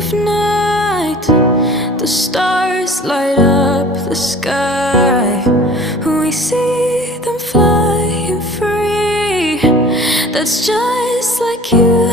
of night, the stars light up the sky. We see them flying free. That's just like you.